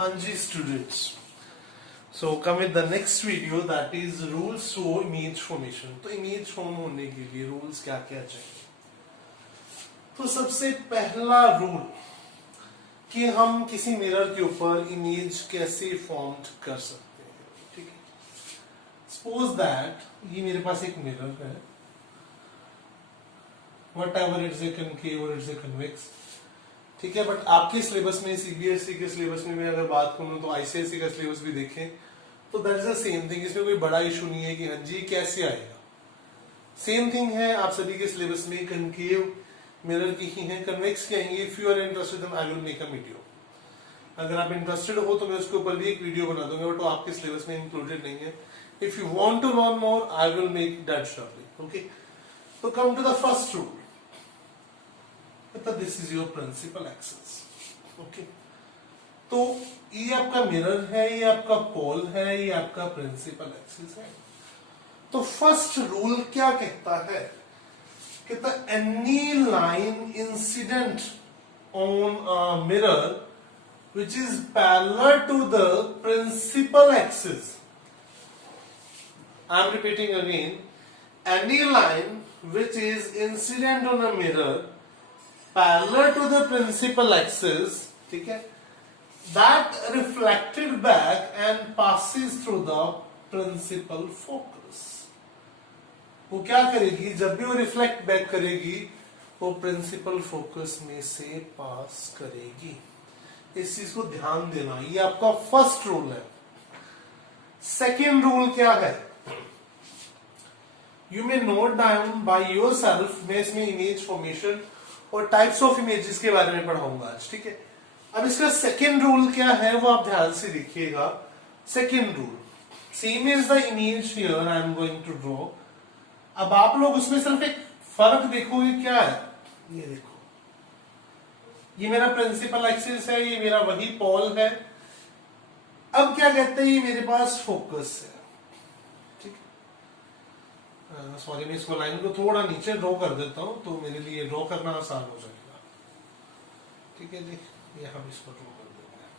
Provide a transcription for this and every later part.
हाँ जी students, so come with the next video that is rules for image formation. तो image form होने के लिए रूल्स क्या क्या चाहिए। तो सबसे पहला रूल कि हम किसी मिरर के ऊपर इमेज कैसे फॉर्म कर सकते हैं। ठीक है, सपोज दैट ये मेरे पास एक मिरर है, what ever it's a concave और इट्स ए कन्वेक्स। ठीक है, बट आपके सिलेबस में सीबीएसई के सिलेबस में मैं अगर बात करूं तो आईसीएसई का सिलेबस भी देखें तो that is the same thing. इसमें कोई बड़ा इशू नहीं है कि हाँ जी कैसे आएगा। सेम थिंग है आप सभी के सिलेबस में, कनकेव मिरर की ही है, कन्वेक्स की आएंगे। If you are interested then I will make a video. अगर आप इंटरेस्टेड हो तो मैं उसके ऊपर भी एक वीडियो बना दूंगा, बट वो आपके सिलेबस में इंक्लूडेड नहीं है। If you want to learn more I will make that shortly. Okay, तो come to the first rule. This is your principal axis. Okay, तो ये आपका मिरर है, ये आपका पोल है, ये आपका प्रिंसिपल एक्सिस है। तो फर्स्ट रूल क्या कहता है? कहता any line incident on a mirror which is parallel to the principal axis. I am repeating again. Any line which is incident on a mirror parallel to the principal axis, ठीक है, that reflected back and passes through the principal focus. वो क्या करेगी? जब भी वो reflect back करेगी वो प्रिंसिपल फोकस में से पास करेगी। इस चीज को ध्यान देना, ये आपका फर्स्ट रूल है। सेकेंड रूल क्या है? You may note down by yourself. मैं इसमें इमेज फॉर्मेशन और टाइप्स ऑफ इमेजेस के बारे में पढ़ाऊंगा आज। ठीक है, अब इसका सेकेंड रूल क्या है वो आप ध्यान से देखिएगा। Second rule, same is the image here I am going to draw. अब आप लोग उसमें सिर्फ एक फर्क देखोगे, क्या है? ये देखो, ये मेरा प्रिंसिपल एक्सिस है, ये मेरा वही पोल है। अब क्या कहते हैं, ये मेरे पास फोकस है। ठीक है, सॉरी मैं इसको लाइन को थोड़ा नीचे ड्रॉ कर देता हूं तो मेरे लिए ड्रॉ करना आसान हो जाएगा। ठीक है जी, यहां भी इसको ड्रॉ कर देते हैं।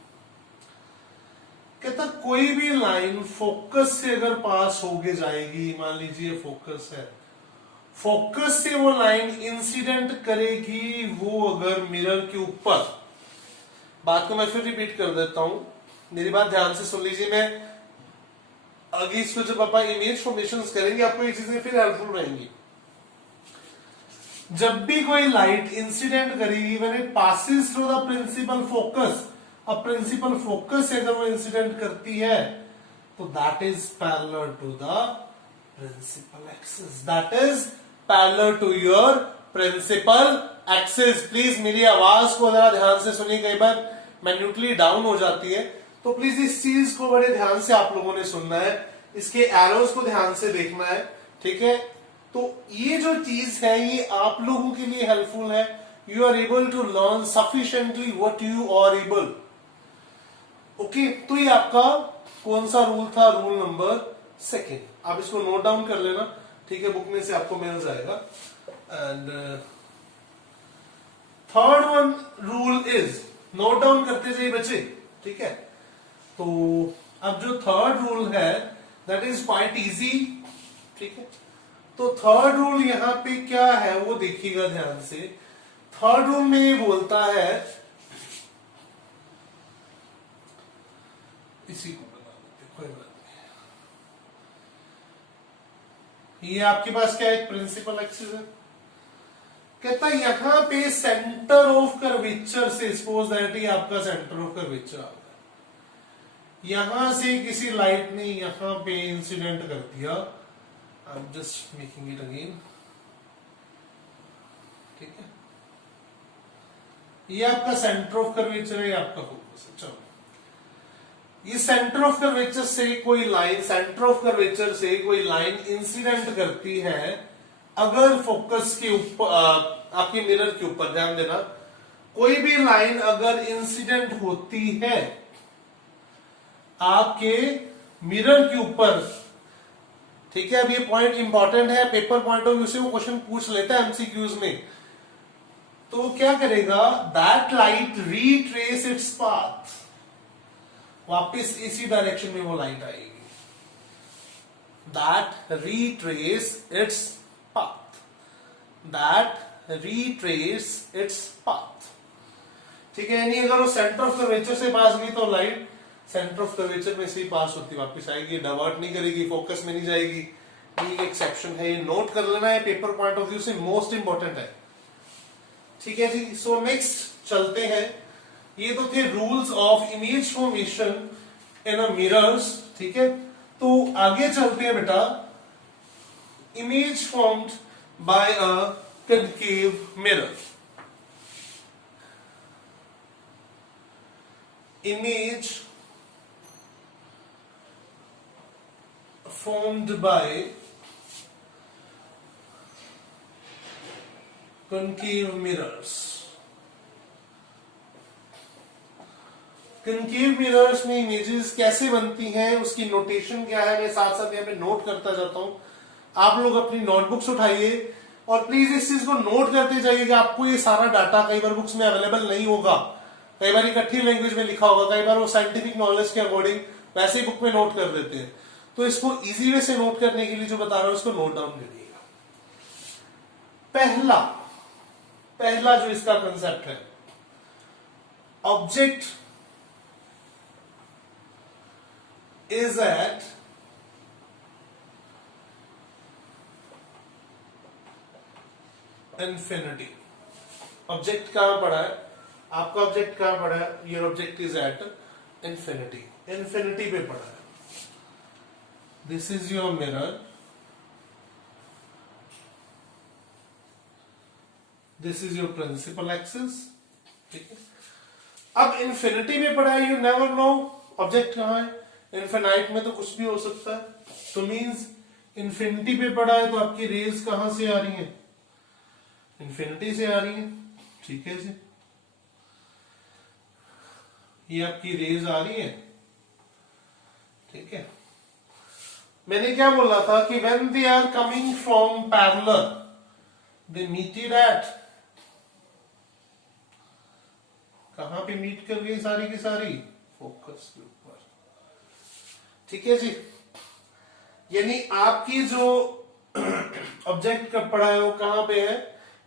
कहता कोई भी लाइन फोकस से अगर पास होके जाएगी, मान लीजिए फोकस है, फोकस से वो लाइन इंसिडेंट करेगी वो अगर मिरर के ऊपर। बात को मैं फिर रिपीट कर देता हूं, मेरी बात ध्यान से सुन लीजिए। मैं आगे इसको जब आप इमेज फॉर्मेशन करेंगे आपको ये चीजें फिर हेल्पफुल रहेंगी। जब भी कोई लाइट इंसिडेंट करेगी when it passes through the principal focus, अब प्रिंसिपल फोकस से अगर वो इंसिडेंट करती है तो that is parallel to the principal axis. That is parallel to your principal axis. Please मेरी आवाज को जरा ध्यान से सुनिए, कई बार मैन्युटली डाउन हो जाती है, तो प्लीज इस चीज को बड़े ध्यान से आप लोगों ने सुनना है, इसके एरोस को ध्यान से देखना है। ठीक है, तो ये जो चीज है ये आप लोगों के लिए हेल्पफुल है। You are able to learn sufficiently what you are able. Okay, तो ये आपका कौन सा रूल था? Rule number second. आप इसको नोट डाउन कर लेना, ठीक है, बुक में से आपको मिल जाएगा। And third one rule is, note down करते जाइए बच्चे। ठीक है, तो अब जो थर्ड रूल है दैट इज क्वाइट इजी। ठीक है, तो थर्ड रूल यहां पे क्या है वो देखिएगा ध्यान से। थर्ड रूल में ये बोलता है, इसी को बना देते, कोई बात नहीं। ये आपके पास क्या है? प्रिंसिपल एक्सिस है। कहता है यहां पे सेंटर ऑफ कर्वेचर से, सपोज दैट ये आपका सेंटर ऑफ कर्वेचर आ गया, यहां से किसी लाइट ने यहां पे इंसिडेंट कर दिया। I am just making it again. ठीक है, ये आपका सेंटर ऑफ कर्वेचर है, ये आपका फोकस है। चलो, ये सेंटर ऑफ कर्वेचर से कोई लाइन, सेंटर ऑफ कर्वेचर से कोई लाइन इंसिडेंट करती है अगर फोकस के ऊपर, आपके मिरर के ऊपर। ध्यान देना, कोई भी लाइन अगर इंसिडेंट होती है आपके मिरर के ऊपर, ठीक है, अब ये पॉइंट इंपॉर्टेंट है, पेपर पॉइंट ऑफ व्यू से वो क्वेश्चन पूछ लेता है एमसीक्यूज में। तो क्या करेगा? That light retrace its path. वापस इसी डायरेक्शन में वो लाइट आएगी, that retrace its path, that retrace its path. ठीक है, यानी अगर वो सेंटर ऑफ कर्वेचर से पास गई तो लाइट सेंटर ऑफ कर्वेचर में से ही पास होती वापस आएगी, डाइवर्ट नहीं करेगी, फोकस में नहीं जाएगी। ये एक एक्सेप्शन है, ये नोट कर लेना है, पेपर पॉइंट ऑफ व्यू से मोस्ट इंपॉर्टेंट है। ठीक है जी, सो नेक्स्ट चलते हैं। ये तो थे rules of image formation in a mirrors. ठीक है, तो आगे चलते हैं बेटा, image formed bye a concave mirror. Image formed by concave mirrors। concave mirrors में इमेजेस कैसे बनती हैं, उसकी नोटेशन क्या है, मैं साथ साथ यहाँ पे नोट करता जाता हूं। आप लोग अपनी नोटबुक्स उठाइए और प्लीज इस चीज को नोट करते जाइए कि आपको ये सारा डाटा कई बार बुक्स में अवेलेबल नहीं होगा, कई बार इकट्ठी लैंग्वेज में लिखा होगा, कई बार वो साइंटिफिक नॉलेज के अकॉर्डिंग वैसे ही बुक में नोट कर देते हैं। तो इसको इजी वे से नोट करने के लिए जो बता रहा हूं इसको नोट डाउन करिएगा। पहला जो इसका कंसेप्ट है, object is at infinity. Object कहां पड़ा है, आपका ऑब्जेक्ट कहां पड़ा है, your object is at infinity, infinity पे पड़ा है। This is your mirror, this is your principal axis. ठीक है, अब इंफिनिटी में पड़ा है, यू नेवर नो ऑब्जेक्ट कहां है, इनफिनाइट में तो कुछ भी हो सकता है, तो मींस इंफिनिटी पे पड़ा है, तो आपकी रेज कहां से आ रही है, इंफिनिटी से आ रही है। ठीक है जी, ये आपकी रेज आ रही है। ठीक है, मैंने क्या बोला था कि when they are coming from parallel they meeted at, कहां पे मीट कर गई सारी की सारी, फोकस के ऊपर। ठीक है जी, यानी आपकी जो ऑब्जेक्ट का पड़ा है वो कहां पे है,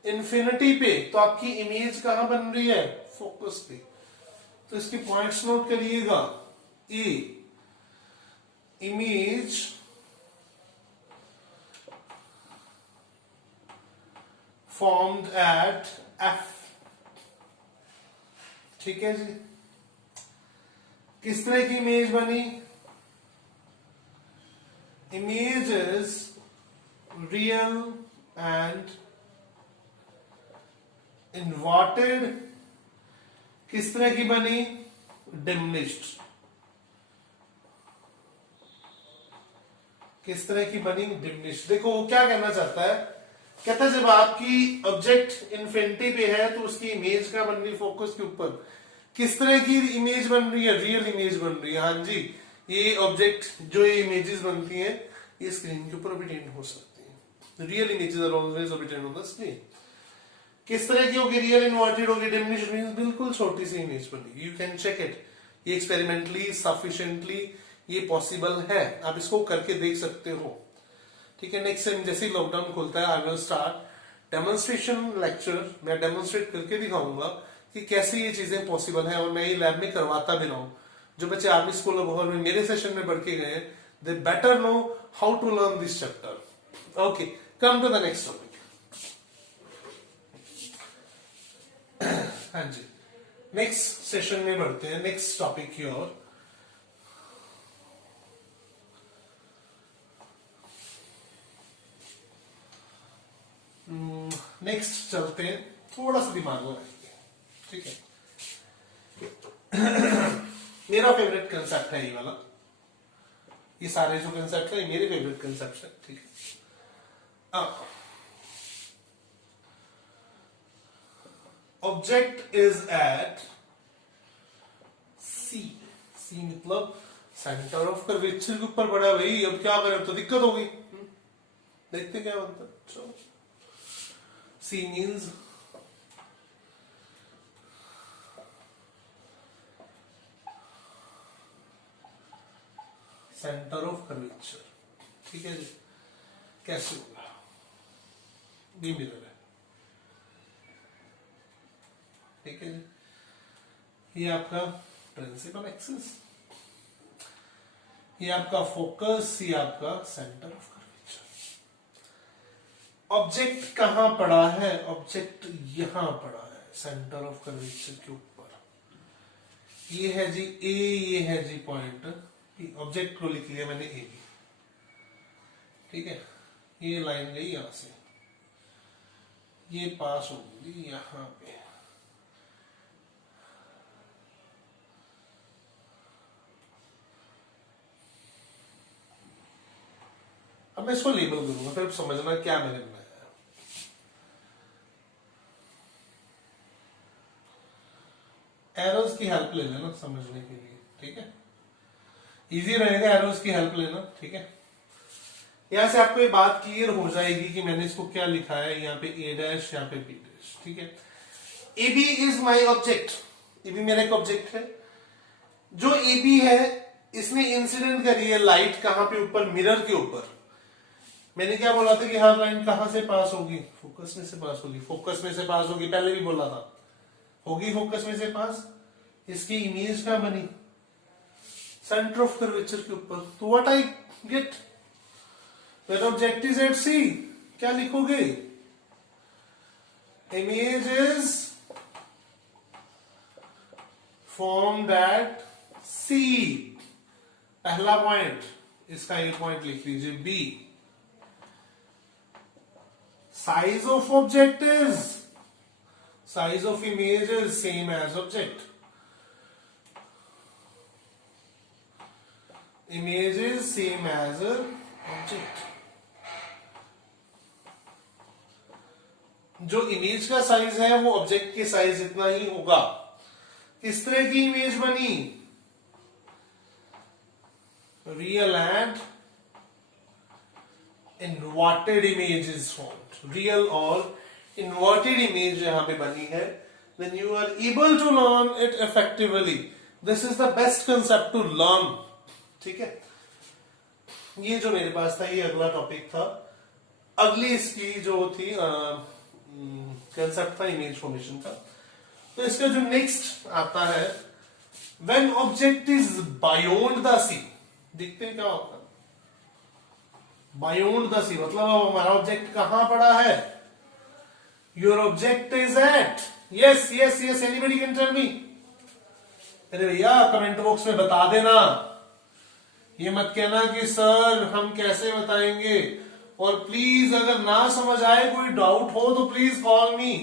इंफिनिटी पे, तो आपकी इमेज कहां बन रही है, फोकस पे। तो इसके पॉइंट्स नोट करिएगा, ए इमेज फॉर्म्ड एट एफ। ठीक है जी, किस तरह की इमेज बनी, image is real and inverted. किस तरह की बनी, डिमिनिश्ड। किस तरह की बनी, डिमिनिश्ड। देखो वो क्या कहना चाहता है, कहता है जब आपकी ऑब्जेक्ट इन्फिनिटी पे है तो उसकी इमेज क्या बन रही है, फोकस के ऊपर। किस तरह की इमेज बन रही है, रियल इमेज बन रही है। हाँ जी, ये ऑब्जेक्ट जो ये इमेजेस बनती हैं ये स्क्रीन के ऊपर ऑब्टेन हो सकती है, real images are always obtain on the screen. किस तरह की होगी, रियल इन्वर्टेड होगी, डिमिनिश्ड मींस बिल्कुल छोटी सी इमेज बनेगी। यू कैन चेक इट, ये एक्सपेरिमेंटली सफिशिएंटली ये पॉसिबल है, आप इसको करके देख सकते हो। ठीक है, नेक्स्ट टाइम जैसे ही लॉकडाउन खुलता है I will start demonstration lecture, मैं डेमोन्स्ट्रेट करके दिखाऊंगा कि कैसे ये चीजें पॉसिबल है, और मैं ये लैब में करवाता भी रहा हूं। जो बच्चे आर्मी स्कूल ऑफ लाहौर में मेरे सेशन में पढ़ के गए, they better know how to learn this chapter. Okay, come to the next topic. हाँ जी, नेक्स्ट सेशन में बढ़ते हैं, नेक्स्ट टॉपिक की ओर। नेक्स्ट चलते हैं, थोड़ा सा दिमाग लगाएंगे। ठीक है, मेरा फेवरेट कंसेप्ट है ये वाला, ये सारे जो कंसेप्ट है मेरे फेवरेट कंसेप्ट है। ठीक है, ऑब्जेक्ट इज एट सी, सी मतलब सेंटर ऑफ कर्वेचर के ऊपर पड़ा है भाई। अब क्या करें, अब तो दिक्कत होगी, देखते क्या बनता है। C means centre of curvature, ठीक है जी। कैसे होगा, बी मिरर है, ठीक है जी। ये आपका प्रिंसिपल एक्सिस, ये आपका फोकस, ये आपका सेंटर ऑफ कर्वेचर। ऑब्जेक्ट कहां पड़ा है, ऑब्जेक्ट यहां पड़ा है सेंटर ऑफ कर्वेचर के ऊपर। ये है जी ए, ये है जी पॉइंट, ऑब्जेक्ट को लिख लिया मैंने ए बी, ठीक है। ये लाइन गई यहां से, ये पास होगी यहां पे, अब मैं इसको लेबल करूंगा, फिर समझना क्या मेरे में है। एरोज की हेल्प ले लेना समझने के लिए, ठीक है। इजी रहेगा एरोज की हेल्प लेना, ठीक है। यहां से आपको ये बात क्लियर हो जाएगी कि मैंने इसको क्या लिखा है, यहाँ पे ए डैश, यहाँ पे बी डैश, ठीक है। A B is my object, A B मेरा एक ऑब्जेक्ट है। जो ए बी है इसने इंसिडेंट करी है लाइट कहां पे, ऊपर मिरर के ऊपर। मैंने क्या बोला था कि हर लाइन कहां से पास होगी, फोकस में से पास होगी, फोकस में से पास होगी, पहले भी बोला था, होगी फोकस में से पास। इसकी इमेज क्या बनी, सेंटर ऑफ कर्वेचर के ऊपर। तो what I get, when object is at C, क्या लिखोगे, image is formed at C, पहला पॉइंट, इसका एक पॉइंट लिख लीजिए B. Size of object is, size of image is same as object. Image is same as object. जो image का size है वो ऑब्जेक्ट के साइज इतना ही होगा। किस तरह की इमेज बनी, real and inverted image is formed. Real और इन्वर्टेड इमेज यहां पे बनी है। When you are able to learn it effectively, this is the best concept to learn, ठीक है। ये जो मेरे पास था ये अगला टॉपिक था। अगली इसकी जो थी कंसेप्ट था इमेज फॉर्मेशन का। तो इसका जो नेक्स्ट आता है, when object is beyond the sea, देखते हैं क्या होता है बायोंड द सी, मतलब अब हमारा ऑब्जेक्ट कहां पड़ा है, your object is at, yes yes yes, anybody can tell me. अरे भैया कमेंट बॉक्स में बता देना, ये मत कहना कि सर हम कैसे बताएंगे। और प्लीज अगर ना समझ आए, कोई डाउट हो तो please call me,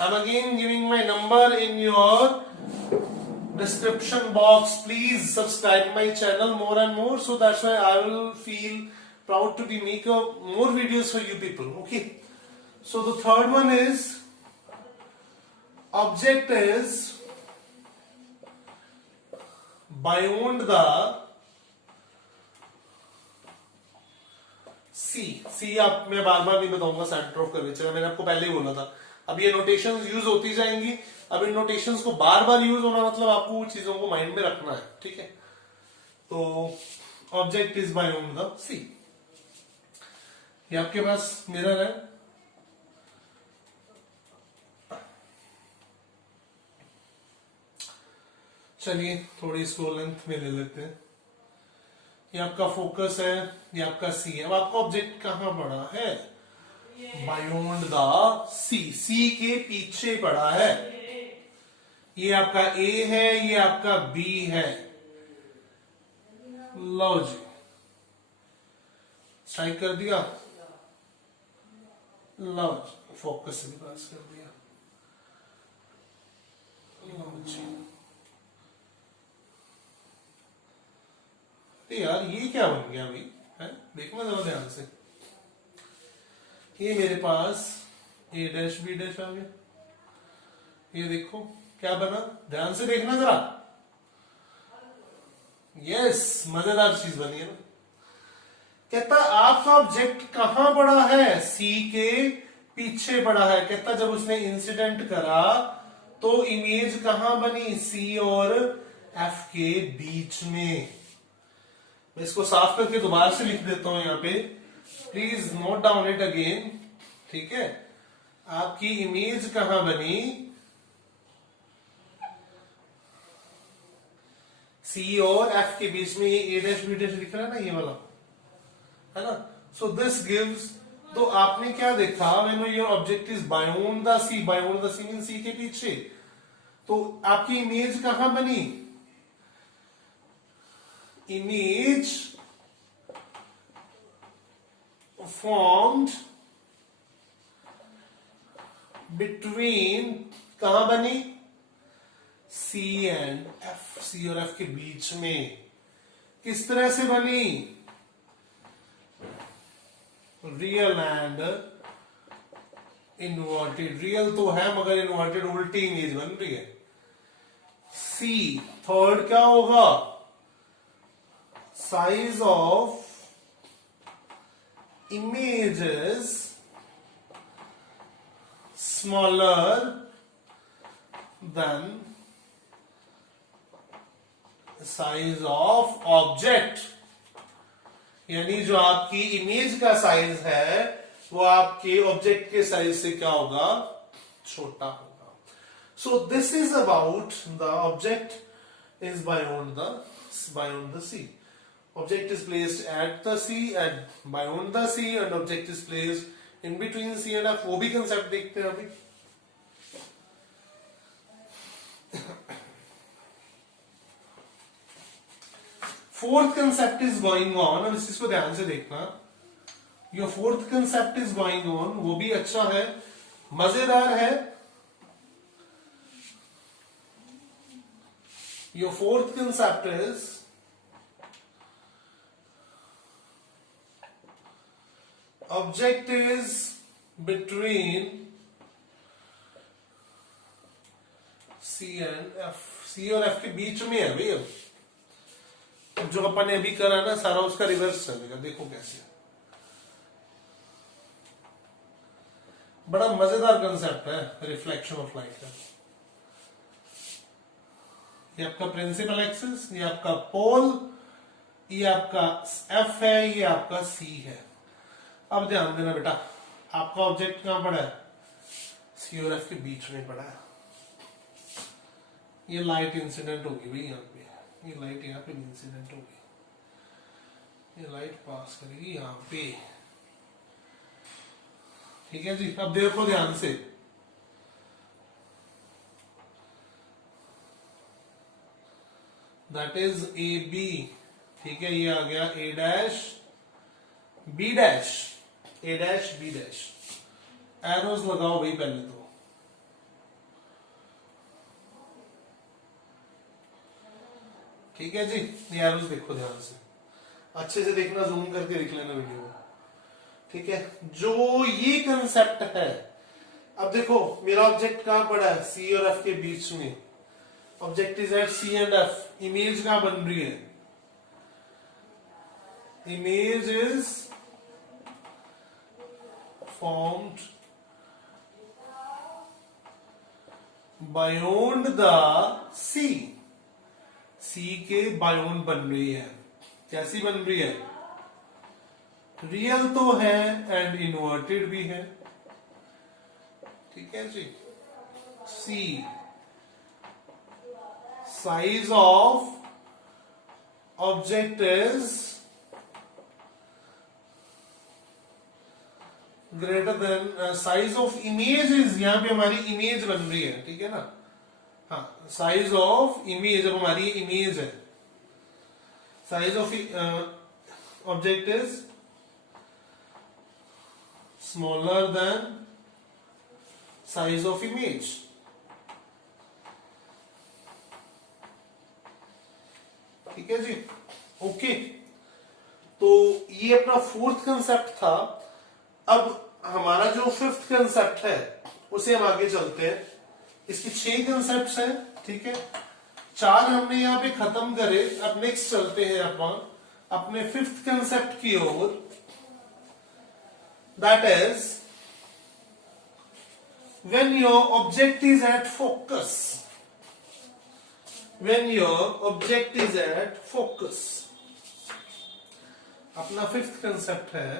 I am again giving my number in your description box. Please subscribe my channel more and more, so that's why I will feel proud to be make more videos for you people, okay? So the third one is, object is beyond the sea. sea आप मैं बार बार नहीं बताऊंगा, centre of curvature मैंने आपको पहले ही बोला था। अब ये नोटेशंस यूज होती जाएंगी, अब इन नोटेशंस को बार बार यूज होना मतलब आपको चीजों को माइंड में रखना है, ठीक है। तो ऑब्जेक्ट इज बायोंड द सी, ये आपके पास मिरर है। चलिए थोड़ी इसको लेंथ में ले लेते हैं। ये आपका फोकस है, ये आपका सी है। अब आपका ऑब्जेक्ट कहां पड़ा है, बायोंड द सी, सी के पीछे पड़ा है। ये आपका ए है, ये आपका बी है। लो जी, स्ट्राइक कर दिया, लो जी, फोकस से भी पास कर दिया, लो जी। यार ये क्या बन गया अभी, है देखना जरा ध्यान से। ये मेरे पास ए डैश बी डैश आ गया, ये देखो क्या बना, ध्यान से देखना जरा। यस, मजेदार चीज बनी है ना। कहता आपका ऑब्जेक्ट कहां पड़ा है, सी के पीछे पड़ा है। कहता जब उसने इंसिडेंट करा तो इमेज कहां बनी, सी और एफ के बीच में। मैं इसको साफ करके दोबारा से लिख देता हूं यहाँ पे, please note down it again. ठीक है, आपकी इमेज कहां बनी, सी और एफ के बीच में, ये ए डैश बी डैश दिख रहा है ना, ये वाला है ना। सो दिस गिव्स, तो आपने क्या देखा, when your object is beyond the C, beyond the C mean C के पीछे, तो आपकी इमेज कहां बनी, इमेज फॉर्म्ड बिटवीन, कहां बनी, सी एंड एफ, सी और एफ के बीच में। किस तरह से बनी, रियल एंड इन्वर्टेड, रियल तो है मगर इन्वर्टेड उल्टी इमेज बन रही है। सी थर्ड क्या होगा, size of images smaller than size of object, यानी जो आपकी इमेज का साइज है वो आपके ऑब्जेक्ट के साइज से क्या होगा, छोटा होगा। So this is about the object is beyond the C, object is placed at the sea and beyond the sea, and object is placed in between C and F। वो भी concept देखते हैं अभी। Fourth concept is going on, अब इस चीज को ध्यान से देखना, your fourth concept is going on, वो भी अच्छा है, मजेदार है। Your fourth concept is object is between C and F, C और F के बीच में है भैया। अब जो अपन ने अभी करा ना सारा, उसका रिवर्स चलेगा, देखो कैसे। बड़ा मजेदार कंसेप्ट है रिफ्लेक्शन ऑफ लाइट का। ये आपका प्रिंसिपल एक्सिस, ये आपका पोल, ये आपका F है, ये आपका C है। अब ध्यान देना बेटा, आपका ऑब्जेक्ट कहां पड़ा है, सी और एफ के बीच में पड़ा है। ये लाइट इंसिडेंट होगी भाई यहाँ पे, ये लाइट यहाँ पे इंसिडेंट होगी, ये लाइट पास करेगी यहाँ पे। ठीक है जी, अब देखो ध्यान से, दैट इज ए बी। ठीक है, ये आ गया ए डैश बी डैश, ए डैश बी डैश। एरोज लगाओ भाई पहले तो, ठीक है जी। ये एरोज देखो ध्यान से, अच्छे से देखना, जूम करके देख लेना वीडियो को। ठीक है, जो ये कंसेप्ट है, अब देखो मेरा ऑब्जेक्ट कहां पड़ा है, सी और एफ के बीच में। Object is at C and F, image कहां बन रही है, image is formed beyond the sea, C के बायोंड बन रही है। कैसी बन रही है, रियल तो है एंड इन्वर्टेड भी है। ठीक है जी, C size of object is greater than size of image is, यहां पे हमारी इमेज बन रही है। ठीक है ना, हाँ, साइज ऑफ इमेज, अब हमारी इमेज है, size of object is smaller than size of image. ठीक है जी, ओके। तो ये अपना फोर्थ कंसेप्ट था। अब हमारा जो फिफ्थ कंसेप्ट है उसे हम आगे चलते हैं। इसकी 6 कंसेप्ट हैं। ठीक है, 4 हमने यहां पे खत्म करे। अब नेक्स्ट चलते हैं अपन अपने फिफ्थ कंसेप्ट की ओर, that is when your object is at focus. When your object is at focus, अपना फिफ्थ कंसेप्ट है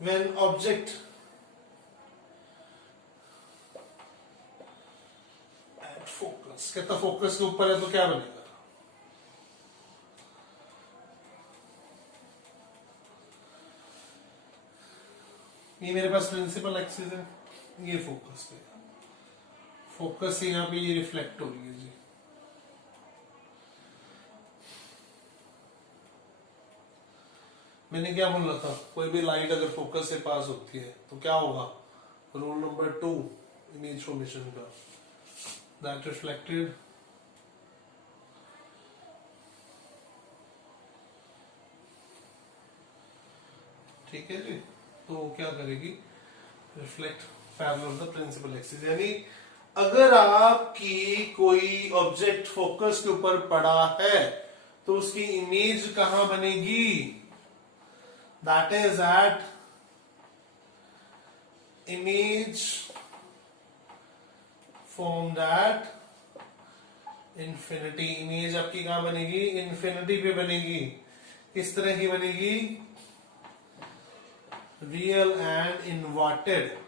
व्हेन ऑब्जेक्ट एट फोकस, कहता फोकस के ऊपर है तो क्या बनेगा? ये मेरे पास प्रिंसिपल एक्सिस है, ये फोकस पे, फोकस से यहाँ पे ये रिफ्लेक्ट हो रही है जी। मैंने क्या बोला था, कोई भी लाइट अगर फोकस से पास होती है तो क्या होगा? रूल नंबर 2 इमेज फॉर्मेशन का, दैट रिफ्लेक्टेड ठीक है जी। तो क्या करेगी? Reflect parallel the principal axis, यानी अगर आपकी कोई ऑब्जेक्ट फोकस के ऊपर पड़ा है तो उसकी इमेज कहां बनेगी? That is at image formed at infinity. Image आपकी कहां बनेगी? इंफिनिटी पे बनेगी। किस तरह की बनेगी? Real and inverted.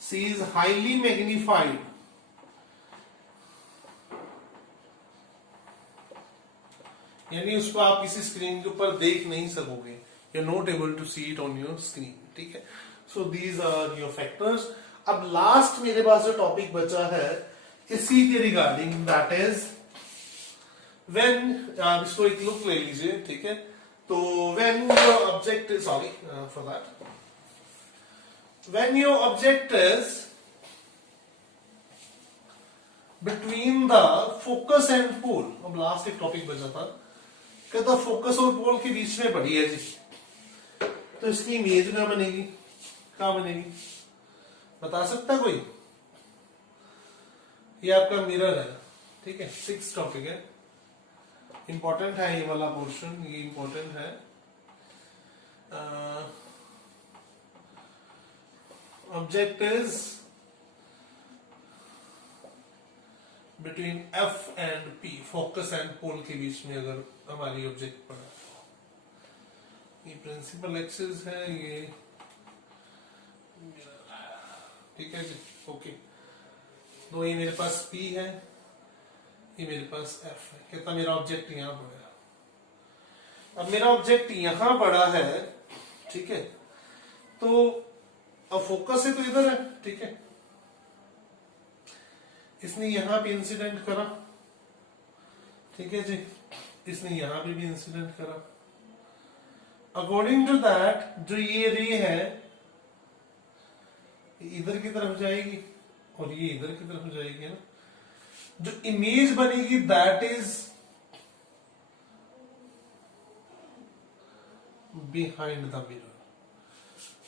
C is highly magnified, यानी उसको आप किसी स्क्रीन के ऊपर देख नहीं सकोगे, you are not able to see it on your screen, ठीक है। So these are your factors. अब लास्ट मेरे पास जो टॉपिक बचा है इसी के रिगार्डिंग, दैट इज व्हेन, आप इसको एक लुक ले लीजिए, ठीक है। तो when your object is, sorry for that, when your object is between the focus and pole, अब लास्ट एक टॉपिक बचा था, कहता फोकस और पोल के बीच में पड़ी है जी, तो इसकी इमेज कहां बनेगी? कहां बनेगी बता सकता कोई? ये आपका मिरर है, ठीक है। 6 टॉपिक है, इंपॉर्टेंट है ये वाला पोर्शन, ये इंपॉर्टेंट है। Object is between F and P, focus and pole के बीच में अगर हमारी ऑब्जेक्ट पड़ा, ये प्रिंसिपल एक्सिस है, ये ठीक है जी, ओके। तो ये मेरे पास P है, ये मेरे पास F है, कहता मेरा ऑब्जेक्ट यहां पड़ा। अब मेरा ऑब्जेक्ट यहां पड़ा है, ठीक है, तो अब फोकस है तो इधर है, ठीक है। इसने यहां पे इंसिडेंट करा, ठीक है जी, इसने यहां पे भी इंसिडेंट करा। अकॉर्डिंग टू दैट जो ये रे है इधर की तरफ जाएगी और ये इधर की तरफ जाएगी ना, जो इमेज बनेगी that is behind the mirror.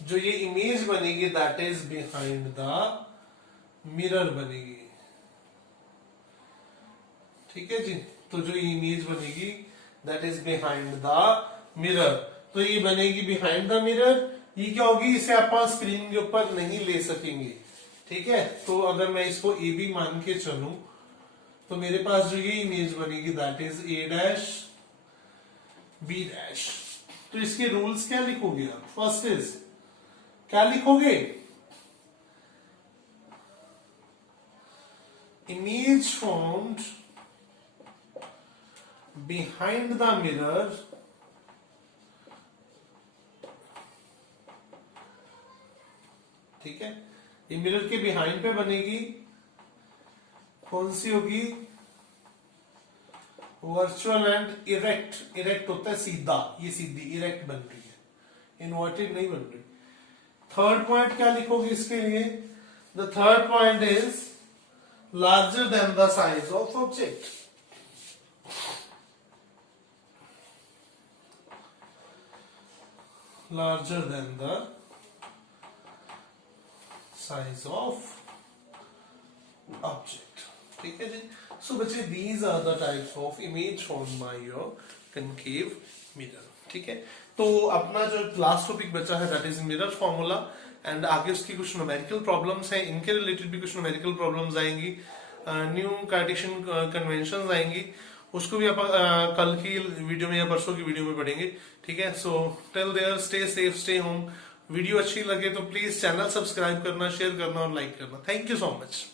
जो ये इमेज बनेगी that is behind the mirror बनेगी, ठीक है जी। तो जो इमेज बनेगी that is behind the mirror, तो ये बनेगी बिहाइंड द मिरर। ये क्या होगी? इसे आप स्क्रीन के ऊपर नहीं ले सकेंगे, ठीक है। तो अगर मैं इसको ए बी मान के चलूं तो मेरे पास जो ये इमेज बनेगी that is A dash B dash. तो इसके रूल्स क्या लिखोगे आप? फर्स्ट इज, क्या लिखोगे? Image formed behind the mirror ठीक है। ये मिरर के बिहाइंड पे बनेगी, कौन सी होगी? Virtual and erect. इरेक्ट होता है सीधा, ये सीधी इरेक्ट बन रही है, इन्वर्टेड नहीं बन रही। थर्ड पॉइंट क्या लिखोगे इसके लिए? The third point is larger than the size of object. Larger than the size of object, ठीक है जी। सो बच्चे these are the types of image formed by your concave mirror, ठीक है। तो अपना जो लास्ट टॉपिक बचा है that is mirror formula, and आगे उसकी कुछ न्यूमेरिकल प्रॉब्लम्स हैं, इनके रिलेटेड भी कुछ न्यूमेरिकल प्रॉब्लम्स आएंगी। न्यू कार्टेशियन कन्वेंशन आएंगी, उसको भी आप कल की वीडियो में या परसों की वीडियो में पढ़ेंगे, ठीक है। So till there stay safe, stay home. Video अच्छी लगे तो प्लीज चैनल सब्सक्राइब करना, शेयर करना और लाइक करना। Thank you so much.